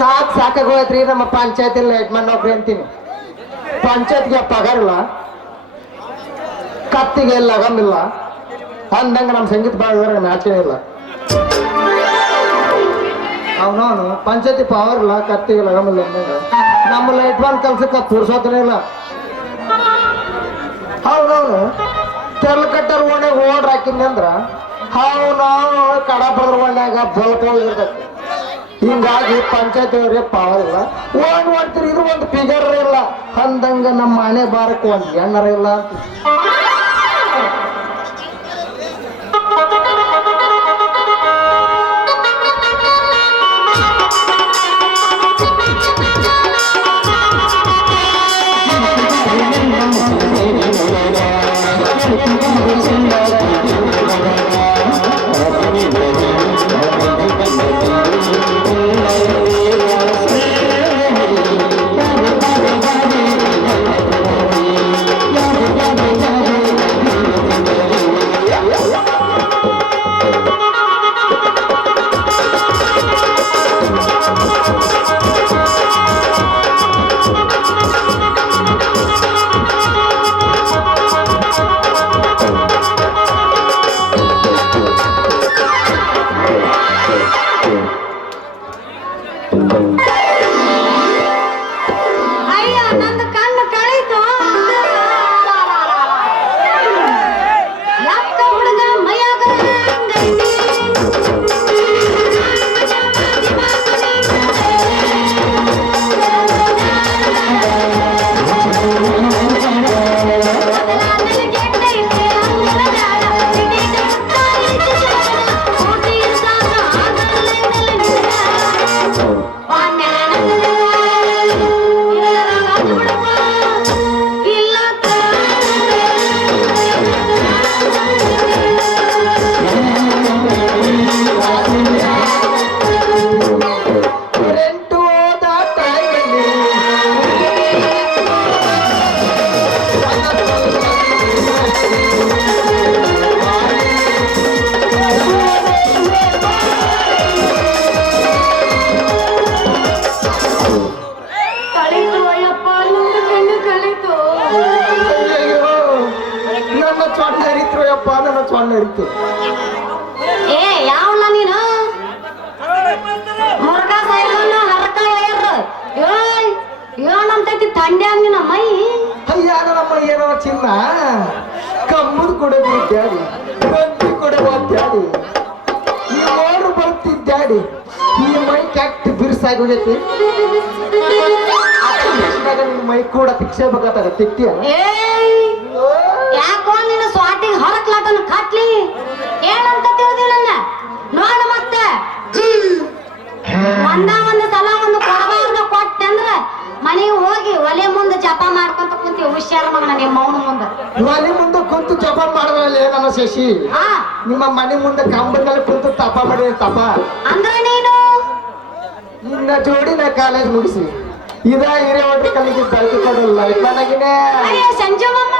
ಸಾಕ್ ಸಾಕಾಗೋಯ್ತ್ರಿ ನಮ್ಮ ಪಂಚಾಯತಿ ಯಜಮಾನ್ ನೌಕರಿ ಅಂತೀನಿ. ಪಂಚಾಯತ್ಗೆ ಪಗಾರಿಲ್ಲ. ಕತ್ತಿಗೆ ಲಗಮಿಲ್ಲ ಅಂದಂಗ ನಮ್ಮ ಸಂಗೀತ ಬಾಳಿದ್ರೆ ಮ್ಯಾಚೇ ಇಲ್ಲ. ಅವನವನು ಪಂಚಾಯತಿ ಪವರ್ ಇಲ್ಲ, ಕತ್ತಿಗೆ ಲಗಮಿಲ್ಲ ಅಂದಂಗ. ನಮ್ಮ ಲೈಟ್ವಾನ್ ಕೆಲ್ಸಕ್ಕೆ ಪುರ್ಸೋತನೇ ಇಲ್ಲ. ಅವನವನು ತೆರ್ಲ ಕಟ್ಟರ್ ಓಣ್ಯಾಗ ಓಡ್ರ ಹಾಕಿದ್ನಿ ಕಡ ಬದ್ರ ಓಣ್ಯಾಗ ಬಲ್ಪ್ ಇರ್ತೈತಿ ಹಿಂಗಾಗಿ ಪಂಚಾಯತ್ ಅವ್ರಿಗೆ ಪವರ್ ಇಲ್ಲ. ಓಡ್ ಮಾಡ್ತೀರಿ, ಇದು ಒಂದು ಫಿಗರ್ ಇಲ್ಲ. ಅಂದಂಗ ನಮ್ಮ ಮನೆ ಬಾರಕ್ಕೆ ಒಂದು ಎಣ್ಣರ ಇಲ್ಲ. ಅಂತ ಈ ಮೈ ಕೆಟ್ಟ ಬಿರ್ಸಾಗಿ ಹೋಗೈತಿ? ನಿನ್ನ ಮೈ ಕೂಡ ಪಿಕ್ಷೆ ಬೇಕಾಗ ತಿಕ್ತಿಯ ಯಾಕೋ ನಿನ್ನ ಸ್ವಾಟಿಗೆ ಹೊರಕ್ಲಾಟನ ಕಟ್ಲಿ ಏನಂತ ತಿಳಿದಿ ನನ್ನ? ನೋಡು ಮತ್ತೆ. ಒಂದ ಒಂದು ಸಲ ಒಂದು ಕೊಡಬಾರ್ದ ಕೊಟ್ಟೆ ಅಂದ್ರ ಮನೆಗೆ ಹೋಗಿ ಒಲೆ ಮುಂದೆ ಜಪ ಮಾಡ್ಕೊಂತ ಕುಂತಿ ಹುಷಾರ ಮಗನ ನಿಮ್ಮ ಮೌನ ಮುಂದೆ. ಒಲೆ ಮುಂದೆ ಕುಂತು ಜಪ ಮಾಡಿದ್ರಲ್ಲ ಏನನ್ನ ಶಶಿ? ಆ ನಿಮ್ಮ ಮನೆ ಮುಂದೆ ಕಂಬದಲ್ಲಿ ಕುಂತು ತಪ ಮಾಡಿ ತಪ. ಅಂದ್ರೆ ನೀನು? ನಿನ್ನ ಜೋಡಿನ ಕಾಲೇಜ್ ಮುಗಿಸಿ. ಇದ ಹಿರಿಯ ಹೊಟ್ಟೆ ಕಲಿಗೆ ಬೆಳಕು ಕೊಡು ಲೈಟ್ ಮನೆಗಿನೇ ಅಯ್ಯ ಸಂಜು ಮಮ್ಮ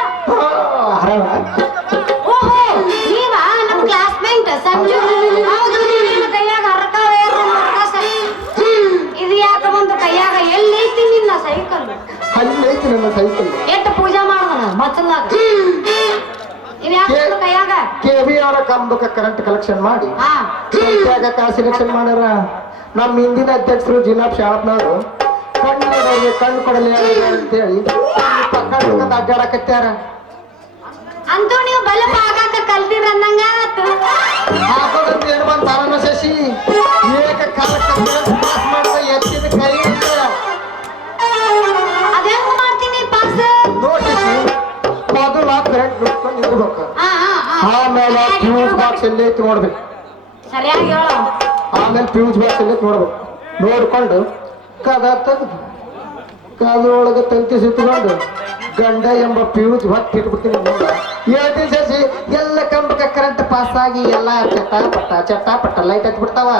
ಆರಾಮ ಓಹೋ ನೀವಾ? ನಮ್ಮ ಕ್ಲಾಸ್ಮೇಟ್ ಸಂಜು. ಹೌದು ಸೈಕಲ್? ಅಲ್ಲಿ ಐತಿ ನನ್ನ ಸೈಕಲ್. ಎಷ್ಟು ಪೂಜೆ ಮಾಡೋಣ ಮತ್ತ ಇವ್ ಯಾಕ ಬಂತು ಕೈಯಾಗ? ಕೆ ಅವರ ಕಂಬಕ್ಕೆ ಕರೆಂಟ್ ಕಲೆಕ್ಷನ್ ಮಾಡಿ. ಹಾ. ಸಂತ್ಯಾಗ ಕಾಸು ಸೆಲೆಕ್ಷನ್ ಮಾಡ್ಯಾರ. ನಮ್ಮ ಹಿಂದಿನ ಅಧ್ಯಕ್ಷರು ಜಿನಾಬ್ ಶಾಪ್ನವರು ಕಣ್ಣು ಕಣ್ಣು ಕೊಡಲಿ ಅಂತೇಳಿ ಪಕ್ಕ ಅಡ್ಡಾಡಕತ್ಯಾರ. ಅಂತೂ ನೀವು ಬಲಪ ಆಗಾಕ ಕಲ್ತಿರ ಅನ್ನಂಗ ಆತು. ಹಾಕೋದಂತ ಏನು ಬಂತ ಅರಣ್ಯ ಶಶಿ? ಏಕ ಕಾಲಕ್ಕೆ ಪಾಸ್ ಆಮೇಲೆ ಫ್ಯೂಸ್ ಬಾಕ್ಸ್ ಎಲ್ಲಿ ಐತಿ ನೋಡ್ಬೇಕು. ಸರಿಯಾಗಿ ಹೇಳು. ಆಮೇಲೆ ಫ್ಯೂಸ್ ಬಾಕ್ಸ್ ಎಲ್ಲಿ ನೋಡ್ಬೇಕು. ನೋಡ್ಕೊಂಡು ಕದ ತೆಗೆದು ಕದೊಳಗೆ ತಂತಿ ಸುತ್ತಕೊಂಡು ಗಂಡ ಎಂಬ ಫ್ಯೂಸ್ ಹೊತ್ತು ಇಟ್ಬಿಡ್ತೀನಿ ಏಳು ಹೇಳ್ತೀನಿ ಶಶಿ ಎಲ್ಲ ಕಂಬಕ್ಕೆ ಕರೆಂಟ್ ಪಾಸ್ ಆಗಿ ಎಲ್ಲ ಚಟ್ಟ ಪಟ್ಟ ಚಟ್ಟ ಪಟ್ಟ ಲೈಟ್ ಹತ್ಬಿಡ್ತಾವ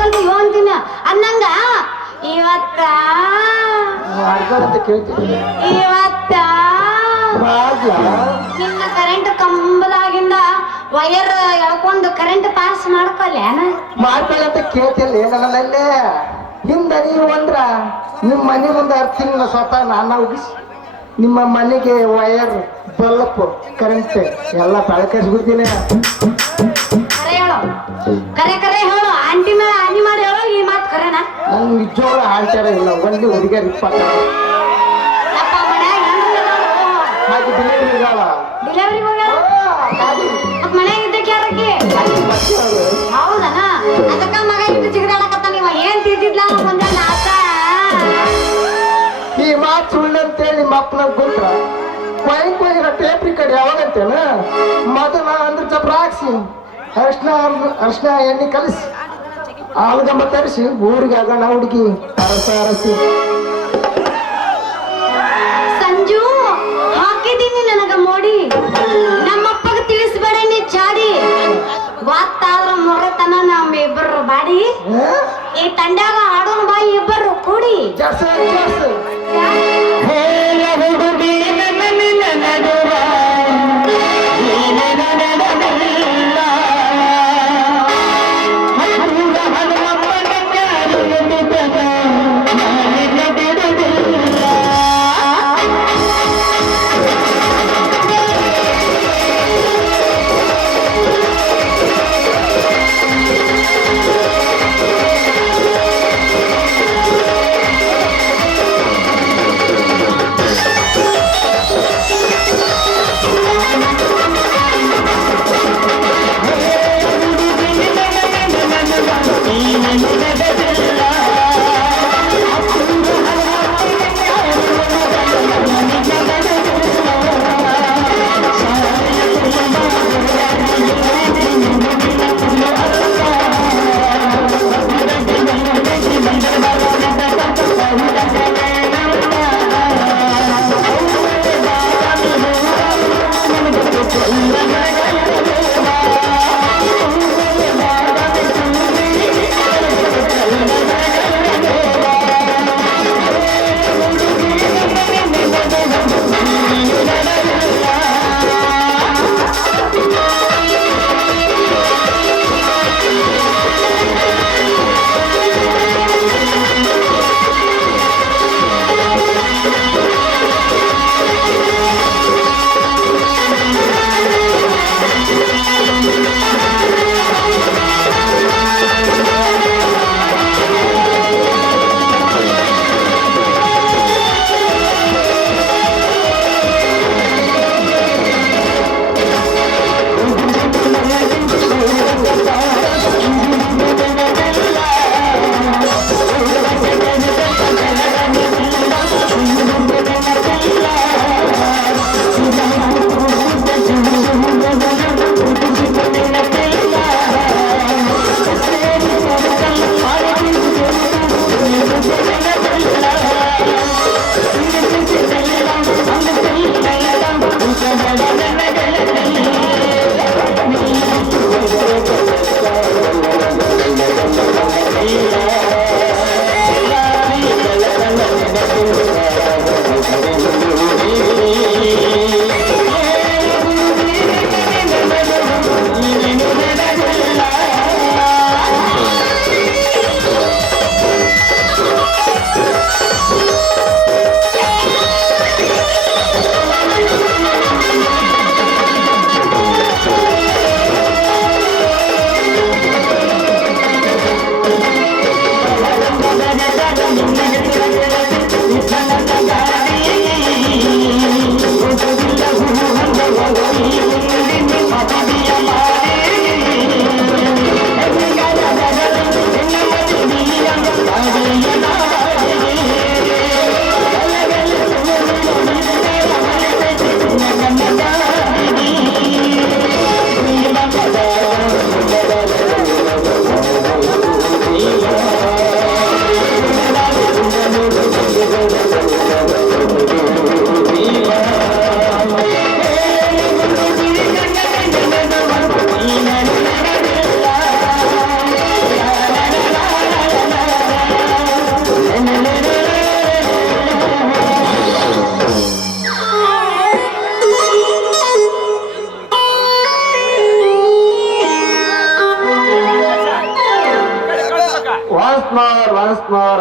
ಕಲ್ತು ಯೋಂತಿನ ಅನ್ನಂಗ? ಇವತ್ತ ಅಂತ ಕೇಳ್ತೀನಿ. ಇವತ್ತ ನಿನ್ನ ಕರೆಂಟ್ ಕಂಬದಾಗಿಂದ ವೈರ್ ಎಳ್ಕೊಂಡು ಕರೆಂಟ್ ಪಾಸ್ ಮಾಡ್ಕೊಲ್ಯಾನ ಮಾಡ್ಕೊಳ್ಳಂತ ಕೇಳ್ತಿಲ್ಲ ಏನಲ್ಲೇ ಹಿಂದೆ ನೀವು ಅಂದ್ರ ನಿಮ್ಮ ಮನೆ ಮುಂದೆ ಅರ್ತಿನ ಸ್ವತಃ ನಾನು ಉಗಿಸಿ ನಿಮ್ಮ ಮನೆಗೆ ವೈರ್ ಬಲ್ಪ್ ಕರೆಂಟ್ ಎಲ್ಲ ತಳಕರಿಸ್ಬಿಡ್ತೀನಿ ಕರೆ ಹೇಳು. ಕರೆ ಕರೆ ಹೇಳು. ಆಂಟಿ ಮೇಲೆ ಆನಿ ಮಾಡಿ ಹೇಳು ಈ ಮಾತು ಕರೆನಾ? ನನ್ ನಿಜವಾಗ್ಲೂ ಆಳ್ತಾರ ಇಲ್ಲ. ಒಂದು ಹುಡುಗಿಯರ್ ಇಪ್ಪತ್ತ ಹಾಗೆ ಡಿಲಿವರಿಗಾಳ ಡೆಲಿವರಿ ಹೋಗ್ಯಾಳ ಮತ್ ಮನ್ಯಾಗ ಇದ್ದಕ್ಕೆ ಯಾರಕ್ಕೆ? ಹೌದನ? ಅದಕ್ಕ ಮಗ ಇಟ್ಟು ಜಿಗದಾಡಕತ್ತ ನೀವ ಏನ್ ತಿದ್ದಿದ್ಲ ಮುಂದೆ ನಾಟ ಈ ಮಾತು ಸುಳ್ಳಂತೆ ಅಂತೇಳಿ ಮಕ್ಕಳ ಗೊತ್ತ? ಕೊಯ್ ಕೊಯ್ರ ಟೇಪ್ರಿ ಕಡೆ ಯಾವಾಗಂತೇನ ಮೊದಲ ಅಂದ್ರೆ ಚಪ್ರಾಕ್ಸಿ ಅರ್ಶನ ಅರ್ಶನ ಎಣ್ಣೆ ಕಲಿಸಿ. ಆಲಗಂಬ ತರಿಸಿ. ಊರಿಗೆ ಅದಣ್ಣ ಹುಡುಗಿ. ಅರಸ ಅರಸಿ. ಮೋಡಿ. ನಮ್ಮಪ್ಪಗ ತಿಳಿಸ್ಬೇಡ ನೀ ಚಾಡಿ. ಗೊತ್ತಾದ್ರ ಮೊರತನ ನಮ್ಮ ಇಬ್ಬರು ಬಾಡಿ ಈ ತಂಡ್ಯಾಗ ಆಡೋನ್ ಬಾಯಿ ಇಬ್ಬರು ಕೂಡಿ.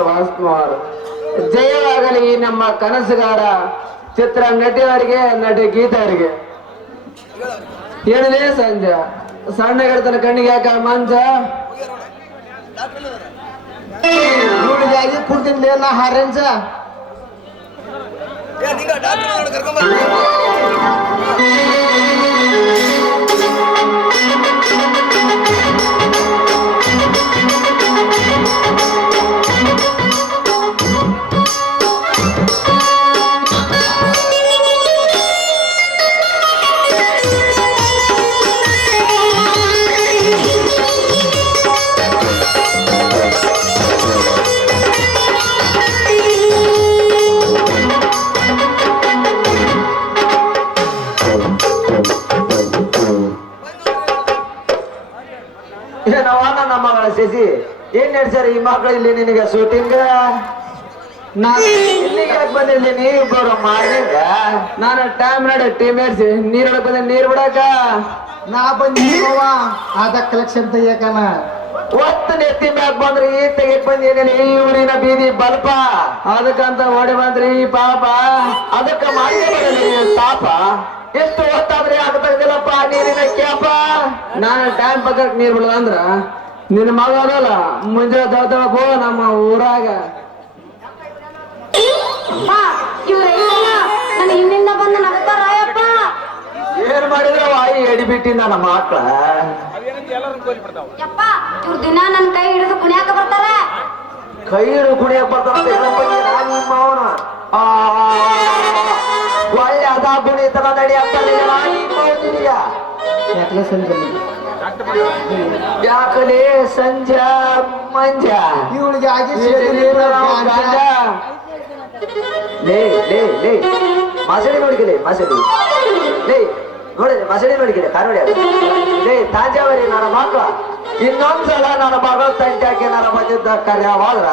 ವಾಸ್ಮಾರ್ ಜಯವಾಗಲಿ ನಮ್ಮ ಕನಸುಗಾರ ಚಿತ್ರ ನಟಿಯವರಿಗೆ ನಟಿ ಗೀತೆಯವರಿಗೆ. ಹೇಳಿದೆ ಸಂಜೆ? ಸಣ್ಣ ಗಿಡತನ ಕಣ್ಣಿಗೆ ಯಾಕ ಮಂಜ ಇವಳಿಗಾಗಿ ಕುಡ್ದಿನ್ಲೇ ನಾ ಹಾರೇಂಜ ಏನವ ನಿನಗೆ ಶೂಟಿಂಗ್ ನಾನು ಇಲ್ಲಿಗೆ ಬಂದಿರ್ಲಿ ನೀರು ಬರೋ ಮಾಡಿಂಗ ನಾನು ಟೈಮ್ ನೋಡಿ ಟೀಮ್ ಏರ್ಸಿ ನೀರೊಳಗೆ ಬಂದೆ ನೀರು ಬಿಡಾಕ ನಾ ಬಂದಿದ್ದೀನವ್ವ ಆದ ಕಲೆಕ್ಷನ್ ತೆಗಿಯಕನ. ಒತ್ತು ನೆತ್ತಿ ಮ್ಯಾಕ್ ಬಂದ್ರಿ ಈ ತೆಗಿಕ್ ಬಂದಿದ್ದೀನಿ ಈ ಊರಿನ ಬೀದಿ ಬಲ್ಪ. ಅದಕ್ಕಂತ ಓಡಿ ಬಂದ್ರಿ ಈ ಪಾಪ. ಅದಕ್ಕ ಮಾಡಿ ಪಾಪ ಎಷ್ಟು ಹೊತ್ತಾದ್ರೆ ಯಾಕೆ ತೆಗ್ದಿಲ್ಲಪ್ಪ ನೀರಿನ ಕ್ಯಾಪ? ನಾನು ಟೈಮ್ ಪಕ್ಕಕ್ಕೆ ನೀರು ಬಿಡದ ಅಂದ್ರ ನಿನ್ನ ಮಗ ಅದಲ್ಲ ಮುಂಜಾನೆ ದಳದಳಕ್ ಹೋಗ ನಮ್ಮ ಊರಾಗ ಹಿಂದಿಂದ ಬಂದು ನಗ್ತಾರ ಅಯ್ಯಪ್ಪ ಏನ್ ಮಾಡಿದ್ರ ವಾಯಿ ಎಡಿಬಿಟ್ಟಿಂದ ನಮ್ಮ ಮಕ್ಕಳ ಮಕ್ಳ ಯಪ್ಪ ಇವ್ರ ದಿನ ನನ್ನ ಕೈ ಹಿಡಿದು ಕುಣಿಯಾಕ ಬರ್ತಾರ ಕೈ ಹಿಡಿದು ಕುಣಿಯಾಕ ಬರ್ತಾರ ನಿಮ್ಮ ಅವನ ಒಳ್ಳೆ ಅದಾ ಕುಣಿತನ ನಡಿಯಪ್ಪ ನಿಮ್ಮ ಅವನಿಗೆ ಯಾಕಲೆ ಸಂಜೆ ಯಾಕಲೆ ಸಂಜಾ ಮಂಜ ಇವಳಿಗೆ ಆಗಿ ಲೇ ಲೇ ಲೇ. ಮಸಡಿ ನೋಡಿಕೆ ಮಸಡಿ. ಲೇ ನೋಡಿದೆ ಮಸಡಿ ನೋಡಿಕೆ ಕಾರ್ ನೋಡಿ ಲೇ ತಾಜಾವರಿ ನನ್ನ ಮಕ್ಕಳ ಇನ್ನೊಂದ್ಸಲ ನನ್ನ ಮಗಳ ತಂಟಾಕಿ ನಾನು ಬಂದಿದ್ದ ಕರ್ಯ ಹೋದ್ರ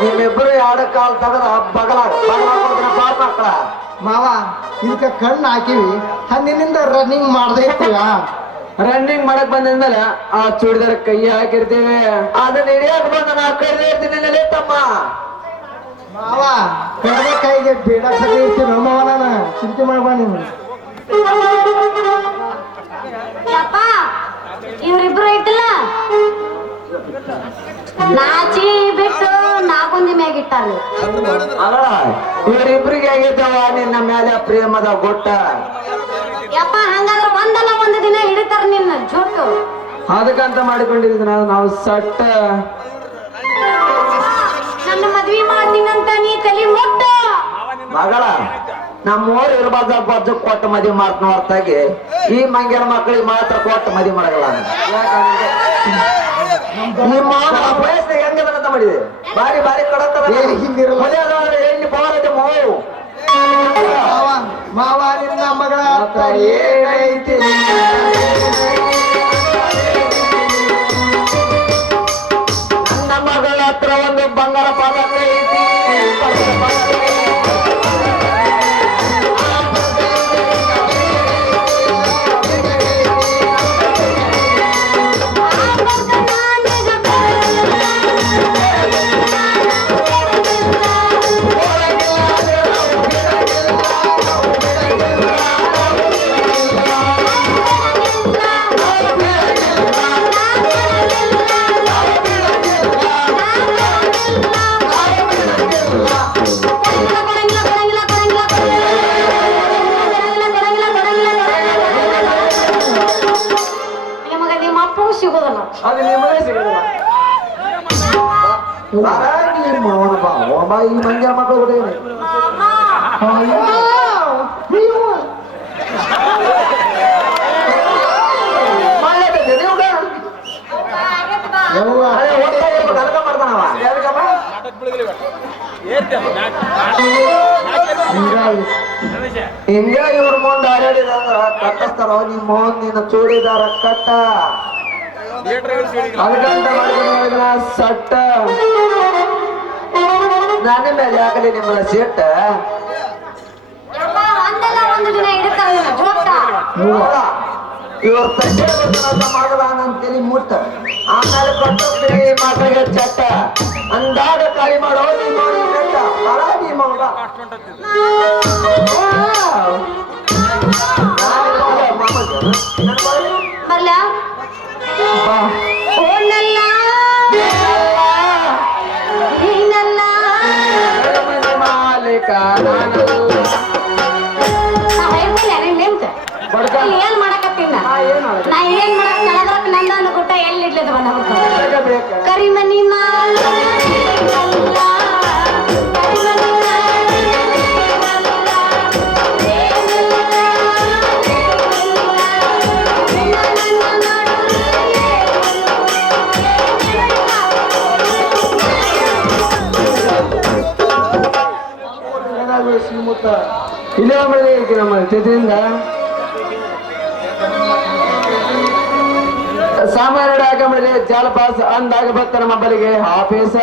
ನಿಮ್ಮಿಬ್ರು ಎರಡು ಕಾಲ್ ತಗದ ಬಗಲ ಬಗಲಾಗ ಬಾಳ್ ಮಕ್ಕಳ ಮಾವ ಇದಕ್ಕೆ ಕಣ್ಣು ಹಾಕಿವಿ. ಹನ್ನಿನಿಂದ ರನ್ನಿಂಗ್ ಮಾಡ್ದೇ ಇರ್ತೀವ? ರನ್ನಿಂಗ್ ಮಾಡಕ್ ಬಂದಿದ್ಮೇಲೆ ಆ ಚೂಡಿದಾರ ಕೈ ಹಾಕಿರ್ತೀವಿ. ಅದನ್ನ ಹಿಡಿಯಕ್ ಬಂದ ನಾವು ಕೈಲಿ ಇರ್ತೀನಿ ತಮ್ಮ. ಮಾವ ಕಡಿಮೆ ಕೈಗೆ ಬೀಡಾಕ್ಸಕ್ಕೆ ಇರ್ತೀನಿ ಮಾವ ನಾನು. ಚಿಂತೆ ಮಾಡ್ಬಾ ನೀವು. ಯಪ್ಪ ಇವ್ರಿಬ್ರು ಇಟ್ಟಿಲ್ಲ ನಾಚಿ ಬಿಟ್ಟು ನಾಕೊಂದಿ ಮ್ಯಾಗ ಇಟ್ಟಾರ್ರಿ ಅಲ್ಲ ಇವರಿಬ್ರಿಗೆ ಆಗೈತವ ನಿನ್ನ ಮೇಲೆ ಪ್ರೇಮದ ಗೊಟ್ಟ. ಯಪ್ಪ ಹಂಗಾರ ದಿನ ಹಿಡಿತಾರ ನಿನ್ನ ಜೊಟ್ಟು ಅದಕ್ಕಂತ ಮಾಡಿಕೊಂಡಿದ್ವಿ ನಾವು ನಾವು ಸಟ್ಟ. ನನ್ನ ಮದ್ವಿ ಮಾಡ್ತೀನಂತ ನೀ ತಲೆ ಮುಟ್ಟ. ಮಗಳ ನಮ್ಮೂರ್ ಇರ್ಬಾರ್ದ ಬಜ್ಜು ಕೊಟ್ಟು ಮದ್ವೆ ಮಾಡ್ತಾನ ಹೊರತಾಗಿ. ಈ ಮಂಗ್ಯರ ಮಕ್ಕಳಿಗೆ ಮಾತ್ರ ಕೊಟ್ಟು ಮದ್ವೆ ಮಾಡಲ್ಲ ನಿಮ್ಮ ಹೆಂಗದಂತ ಮಾಡಿದೆ? ಬಾರಿ ಬಾರಿ ಕೊಡತ್ತದ ಹಿಂಗಿರಲ್ಲ. ಹೆಣ್ಣು ಬಾರದೆ ಮೋವು ಮಾವ. ಮಾವ ನಿನ್ನ ಮಗಳ ಆತ ಏನೈತಿ ಮಂಗ್ಯ ಮಕ್ಕಳು ಬಿಟ್ಟೇನೆ ಯವ್ವ ಅದೇ ಒಟ್ಟಾಗಿ ಕನಕ ಮಾಡ್ತಾನವ ಎದಕ್ಕಮ್ಮ? ಹಿಂಗಾಗಿ ಹಿಂಗ ಇವ್ರ ಮುಂದೆ ಹರಡಿದ ಅಂದ್ರ ಕಟ್ಟಿಸ್ತಾರ ನಿಮ್ಮ ಮೋಹನ್ ನಿನ್ನ ಚೂಡಿದಾರ ಕಟ್ಟ ಅದಕ್ಕಂತ ಮಾಡ್ಕೊಂಡಿಲ್ಲ ಸಟ್ಟ ನನ್ನ ಮೇಲೆ ಆಗಲಿ ನಿಮ್ಮ ಸೆಟ್ಟ ಇವ್ರ ತಂದೆ ಮಾಡಲ್ಲ ಅಂತೇಳಿ ಮುಟ್ಟ. ಆಮೇಲೆ ಕೊಟ್ಟೋಗ್ತೀವಿ ಮಾತಾಗ ಚಟ್ಟ. ಅಂದಾಗ ಕಾಯಿ ಮಾಡೋ ನೀ ಮಾಡಿ ಚಟ್ಟ ಬರ ಚಂದ್ರಾಮಣಿ ಐತಿ ನಮ್ಮ ಜೊತೆಯಿಂದ. ಸಾಮಾನ್ಯ ಆಗಮಣಿ ಜಾಲಪಾಸ್ ಅಂದಾಗ ಬತ್ತ ನಮ್ಮ ಬಲಿಗೆ. ಆಫೀಸ